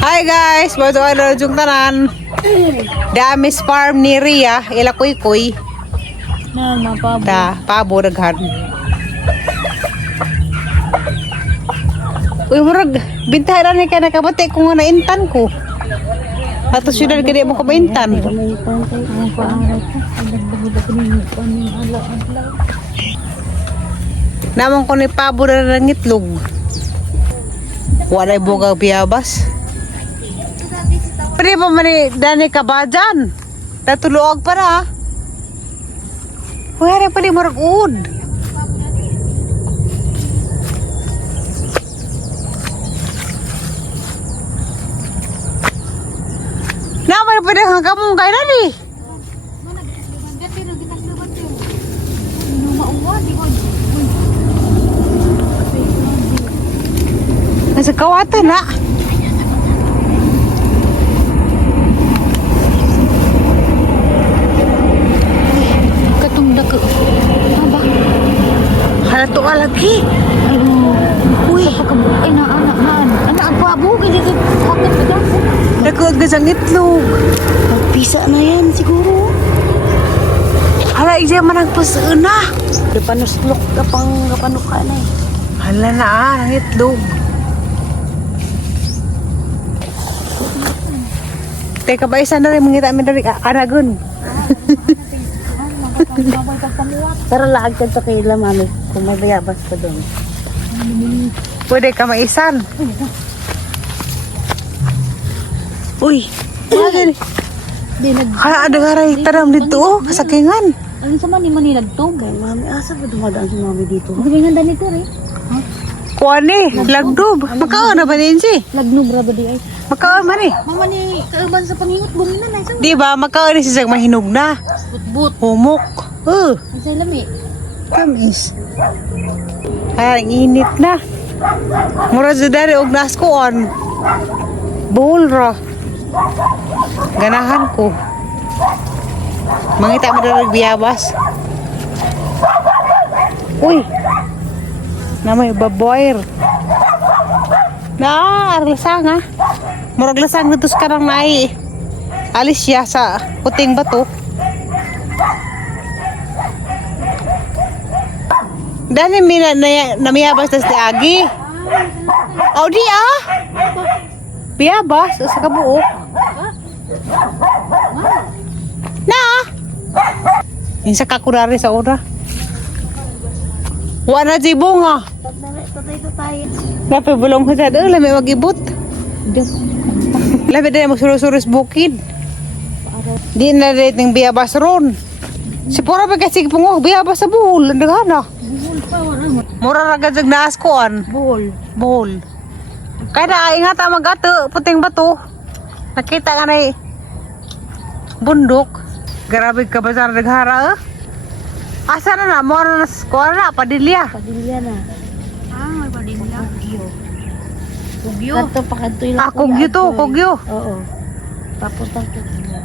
Hi guys, bago ano yung tanan. Damis farm ni Ria, ila kuy-kuy. Na pabo. Ta, pabo daghan. Uy, murag bintahan ni ka nakabati ko nga naintan ko. Ato syudad kadi mo ko maintan. Namang ko ni pabo na nangitlog. Walay bugang biyabas. Pwede pa man ni Dani Kabajan. Natuluog pa na. Wala pa ni Marag Ud. Naman pa rin hanggang mong kaya na ni. Nasa kawatan na. Halato ka lagi. Uy. Ay na anak man. Anak ang pabo kaya dito hakot pa daw. Nakuha ka sang itlog. Pisa na yan siguro. Hala, iya man ang pasuna. Panuslok ka pang kapanukan eh. Hala na ang itlog. Teka ba isa na rin mangita amin dari Aragon. Pero laag ka sa kaila mami. Kung may bayabas pa doon. Pwede ka maisan. Uy! Wala. Di nag... Hala, ada garay tanam dito oh, kasakingan. Ano sa man, di man nilagtog. Kay mami, asa ba dumadaan si mami dito? Magalingan dani ko rin. Kuha ni, lagdob. Makaon na ba ninsi? Lagnob ra ba di ay? Makaon man eh. Mama ni kauban sa pangingot bumi na na isa. Di ba, makaon ni siya mahinog na. But-but. Humok. Ang sa lami. Tamis. Ang init na. Mura sa dari og naskoon. Buhol ra. Ganahan ko. Mangita mo na biyabas. Uy. Na may baboy. Na, arlasang ha. Murag lasang dito sa karang nai. Alis siya sa puting bato. Dani mina namiyabas tas di agi. Oh di ah. Biyabas sa kabuok. Na. Insa ka kurari sa ora. Wa na di bunga. Tatay. Lapi bulong ko sa lami magibot. Lapi din magsurusuris bukid. Di na rin biyabas ron. Si pura pa kasi pungok biyabas sa buhol. Nagana. Mura ragad sa naas koan. Buhol. Kaya na ingata magato, puting bato. Nakita ka na bundok. Grabe ka ba sa naghara Asa na na? Mura na sa koan na, padilya. Padilya na. May padilya. Kugyo. Kanto pa kanto yung Kugyo to, kugyo. Oo. Papuntang kugyo.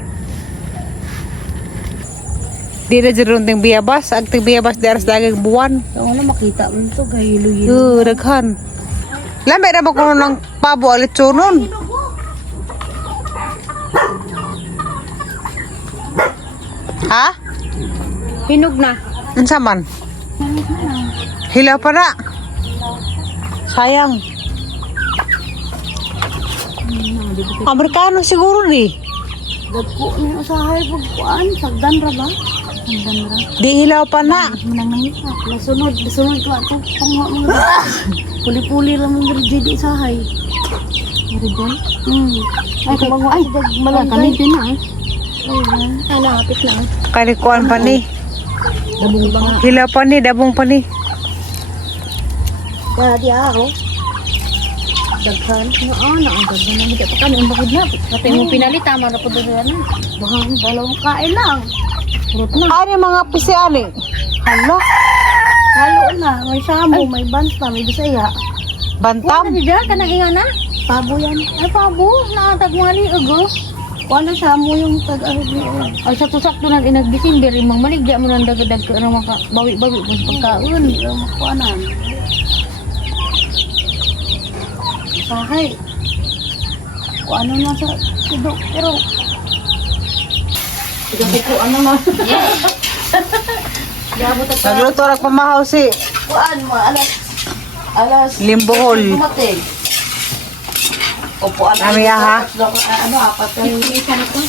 Di na dyan ting biyabas. Ang ting biyabas di aras dagang buwan. Oo na makita mo ito, gahilo-hilo. Daghan. Lamay na ba ko ng pabo alitsunon? Ha? Hinog na. Unsa man? Hilaw pa na. Sayang. Amerikano siguro ni. Dagko ng usahay pagkuan, sagdan ra ba? Sagdan ra. Di hilaw pa na. Manangangit na. Lasunod ko ato. Pangwa mo na. Puli-puli lang mong jadi usahay. Meridol? Ay, kumangwa. Ay, malangkami din na eh. Ay, nakapit na eh. Kalikuan pa ni. Dabong ba nga? Hilaw pa ni, dabong pa ni. Di ako. Daghan. Ang ganda na hindi pa kami. Ang bakid na. Pati mo pinalit, tama na po doon na. Baka ang dalawang kain lang. Purot na. Ano yung mga pisiali? Hala, Halo na. May samo, may banta, may bisaya. bantam. Wala dyan, kanang inga na. Pabo yan. Ay, pabo. Nakatagmali, ugo. Wala samo yung tag-arugli. Ay, sakto-sakto na inag-December. Imang malig, di mo nang dagadag ka na makabawi-bawi mo sa pagkaon. Makuanan. Sahay. Kung ano na sa tudo, pero... Sige ko, ano na. Gabot at Nagluto rak pamahaw si kuan mo, alas... Limbohol. Dumating. Opo, Kami ha. Ano, apat yung isa na to.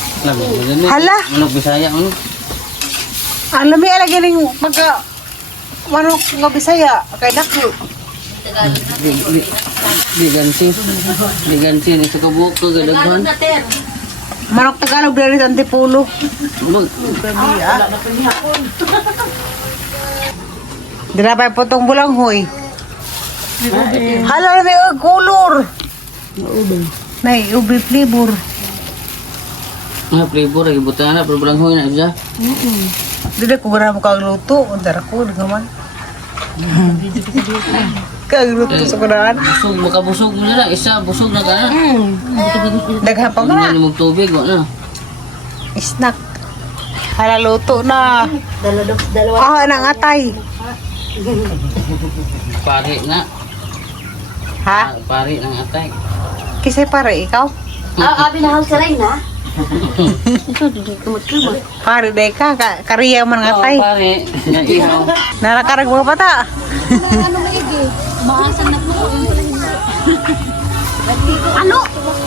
Hala, Manok Bisaya, ano? ang lami alagay ning pagka manok nga Bisaya kay dako. Di gansi. Di gansi, di sa kabuk ko, gadaghan. Manok Tagalog diri sa Antipulo. Dira pa potong bulanghoy. Hala may color. May ubi flavor. Ah, flavor, lagi buta na, pero berang hoy na siya. Dili ko gara mo kag luto, undar ko ngaman. Kag luto sa kunaan. Busog, baka busog mo na lang. Isa, busog na ka na. Daghan pa Pag nga. mo tubig, wala na. Snack. Hala luto na. Dalawa. Ah, nang atay. Pari na. Ha? Pari ng atay. Kisay pare ikaw? Abi na sa rin, ha? Ito, kumot-kumot. Pare day ka, kariya man ng atay. Pari, na ihaw. Narakarag mga bata. Ano maigi? Maasan na po. Ano?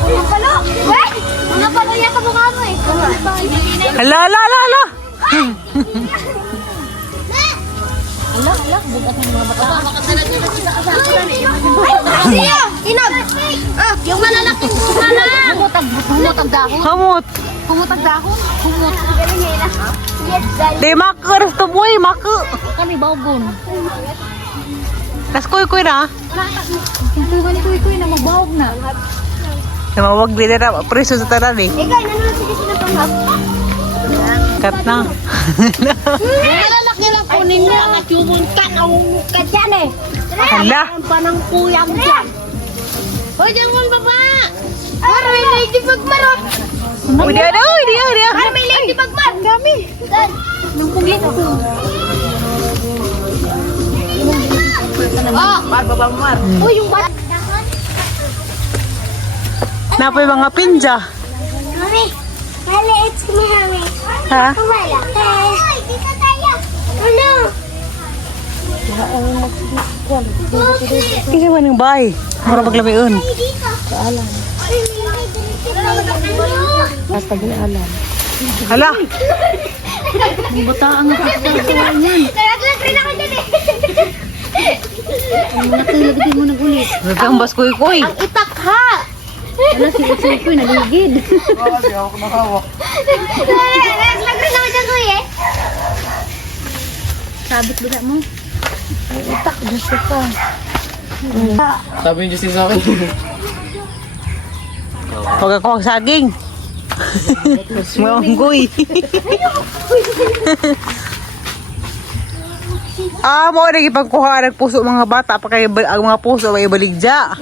Mga palo? Wait! Mga palo yan sa mukha mo eh. Hala, hala, hala, hala. Ala, bugat ng mga baka. Baka talaga na kita kasama na eh. Siya! Inog! Yung malalaking kumana! Humutag dahon. Hamot. Humutag dahon. Humut. Di maker to boy, maku. Kami bawgon. Tas kuy na. Kuy na magbawog na. Namawag din na preso sa tanan eh. Ikaw, nanonood sige sila panghap. Kat na. Malalaki lang kunin niya at yung ka naunguk ka dyan eh. Hala. Ang panang kuya mo dyan. Hoy, dyan mo baba! Para may ladybug marot! Uy, di ada, uy, di ada. Para may ladybug marot! Kami! Nang puglit ako. Oh! Mar. Uy, yung bat! Napoy mga pinja. Mami, maliit si Mami. Ha? Kumala. Ay, dito tayo. Ano? Isa man ng bahay. Mura paglabiun. Ay, dito. Kaalan. Basta alam. Hala. Ang bataan nga kapag-kasawa niyan. Nalaglag rin ako dyan eh. Ang mga talagay mo nagulit. Nagkambas kuy. Ang itak ha. Ano si Usoy naligid. Nalaglag rin ako dyan kuya eh. Sabit ba mo? Ay, utak, gusto ka. Sabi niyo sa akin. Huwag ako ang saging. Manggoy. Mo nagipagkuha ng puso mga bata pa kay ang mga puso ay baligja.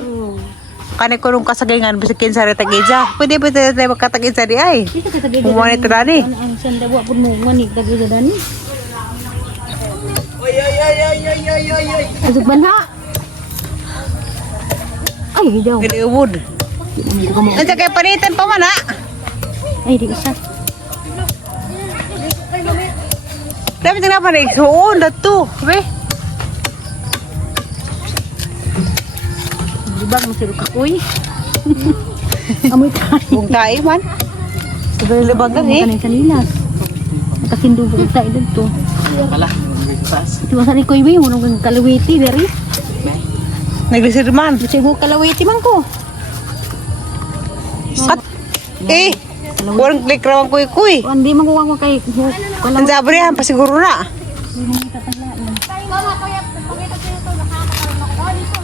Kani ko nung kasagingan bisikin sa retagidja. Pwede tayo magkatagidja di ay. Dito ka tagay. Bumani ito dani. Ang sandawa po mo manig tagay dani. Ay, banha. Ay, daw. Gini ubod. Nandiyan kay panitan pa man ha. Ay, di isa. Dami tingnan pa rin. Oo, dato. Be. Di ba mo siro kakoy? Amoy ka. Kung tayo man. Sabay libagan eh. Kanin kanilas. Nakasindong po tayo dito. Pala. Ito sa ni Koy Way, mo nung kalawiti dari. Naglisir man. Kasi mo kalawiti man ko. At, walang klik rawan kuy. Hindi man kuha ko kay Ang sabrihan pa siguro na. Mama, kuya, pakita ko ito. Nakakakaroon ako.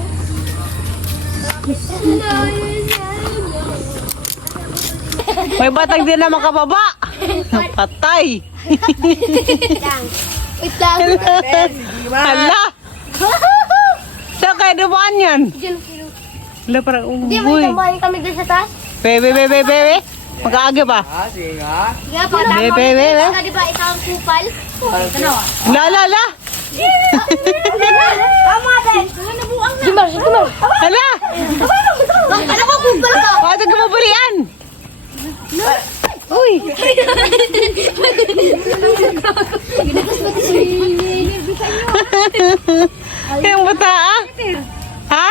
May batag din na makababa. Patay. Wait lang. Hala. Saan kayo dumaan yan? Hala, parang Hindi, may umuboy. tambahin kami doon sa taas. Bebe. Mag-aagi ba? Yeah, pa. Bebe. Di ba isang kupal? La. Tama din. Nabuang na. Hala. Ano ko kupal ka? Patag ka mabalian. Yung bata ah? Ha?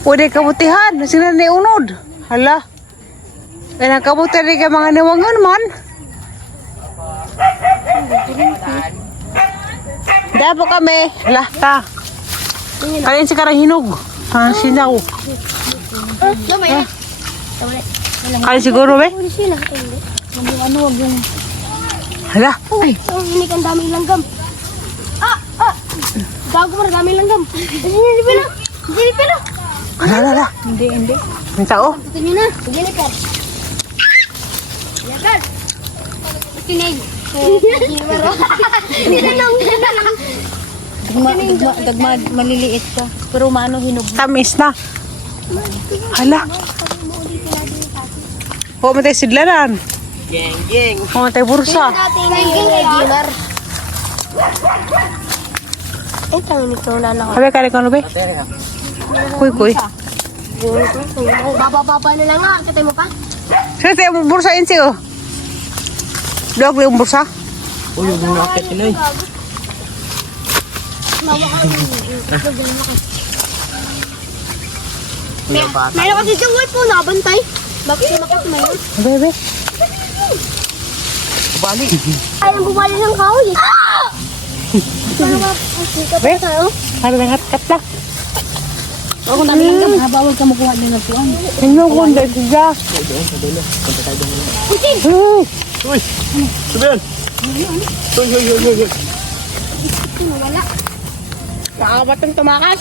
Udah kabutihan, sila ni unod. Hala. Kaya kabutihan rin ka mga niwangan man. Dapo kami. Hala, ta. Kalian sekarang hinog. Ha, sinaw. Lamay. Kalian siguro, be? Hala. Ay, ini kan dami langgam. Gago mo dami langgam. Sini pila. Sini pila. Hala. Hindi. Minta oh. Ito nyo na. Sini ka. Ya kan. Kinay. Dagma maliliit ka. Pero maano hinog. Tamis na. Hala. Huwag mo tayo sidlaran. Huwag mo tayo bursa. Tingin kay Gimar. Ito nito na lang. Sabi ka rin kano, be? Kuy. Baba na lang nga. Katay mo pa. Sino tayo mong bursa yun siyo? Doak mo yung bursa? Uy, yung mga akit yun eh. Meron kasi siyang wipe po nakabantay. Bakit sumakas mayroon? Bebe. Bali. Ayaw bumali ng kahoy. Be? Sabi na kat lang. Ako dami langgam. Bawal ka makuha din ng tuwan. Tingnan ko, hindi siya. Uy, sabihan. Uy. Wala. Nakabatang tumakas.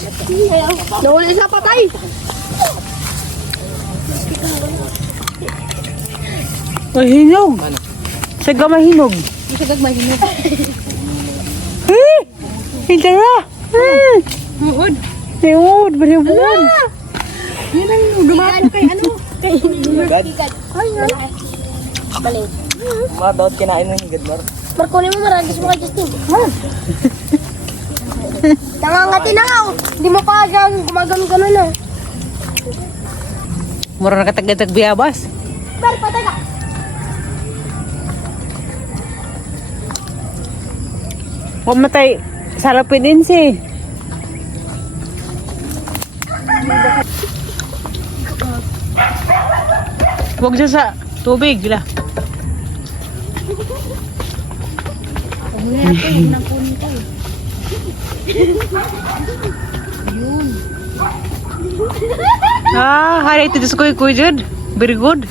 Nahuli sa patay. Ay, hinog. Saga mahinog. Isa gagmay hinog. Hindi na. Muod. Ayun, balibuan. Yan ang dumaan kay ano? Kay Balik. Mga daot kinain mo yung gadmar. Markunin mo maragis mo kay Justin. Nangangati na nga. Hindi mo pa gumagano-gano na. Mura na katag-atag biyabas. Pero patay ka. Huwag matay. Sarapin din si. Huwag siya sa tubig lah. Hari itu just kuy jud. Very good.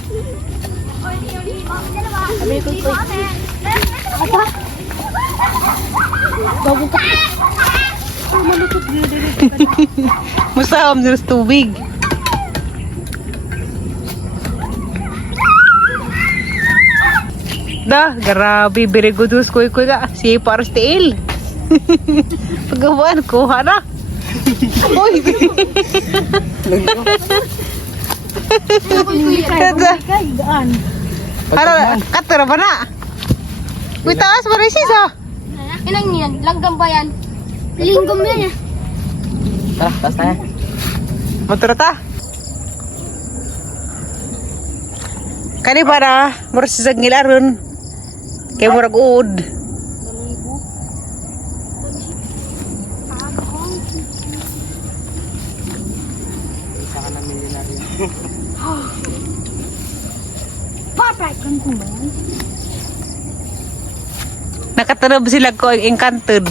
Musam sa tubig. Dah, grabe, very good us kuy ka. Si Parstil. Pagawaan ko, hana. Uy. gaan. Hana, katara ba na? Uy, taas pa rin siya. Ilang yan? Langgam ba yan? Linggam yan eh. Tara, taas tayo. Motor ta. Kani para murag sa gilaron. Kay murag uod. Perfect. Nakatanab sila ko encanted.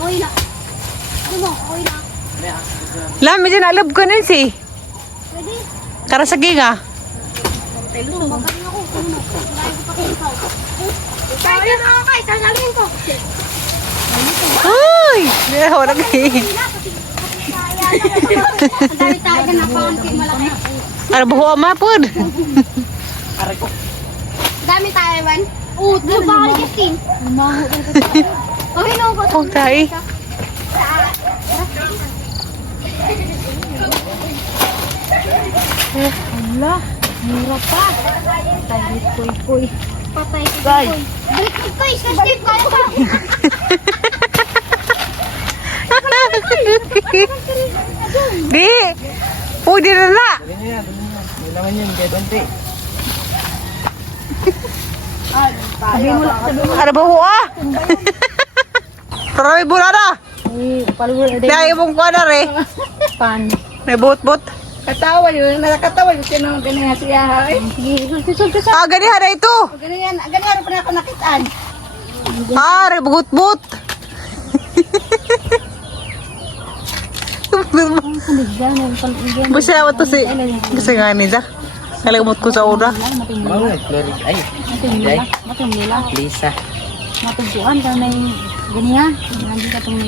Okay na. Ano mo? Okay na. Lami dyan alab ko nun si. Pwede? Karasagi nga. Magaling ako. Ano? Kaya ko pa kayo. Kaya na ako kay. Sasalin ko. Uy! Wala ka eh. Ang dami tayo na napaunti malaki. Ano buho mapod? Dami tayo man. Oo, doon pa kay Justin. Maho din ka. Okay na ako. Huwag tayo. Ala, mura pa. Tayo kuy. Patay ka. Guys. Guys, escape kayo ka. Di. Pwede na na. Ada bau ah. Taray bola na. Dahil mong kuha na re. Pan. May bot-bot. Katawa yun. Nakakatawa yun. Sino ganyan siya ha? Ah, ganihan na ito. Ganyan pa na ako nakitaan. Ah, re bugot-bot. Basta ako to si... Kasi nga nila. Kalimut ko sa una. Oh, Glory. Ay. Ay. Lisa. Matugtuan ka na yung ganyan. Hindi ka itong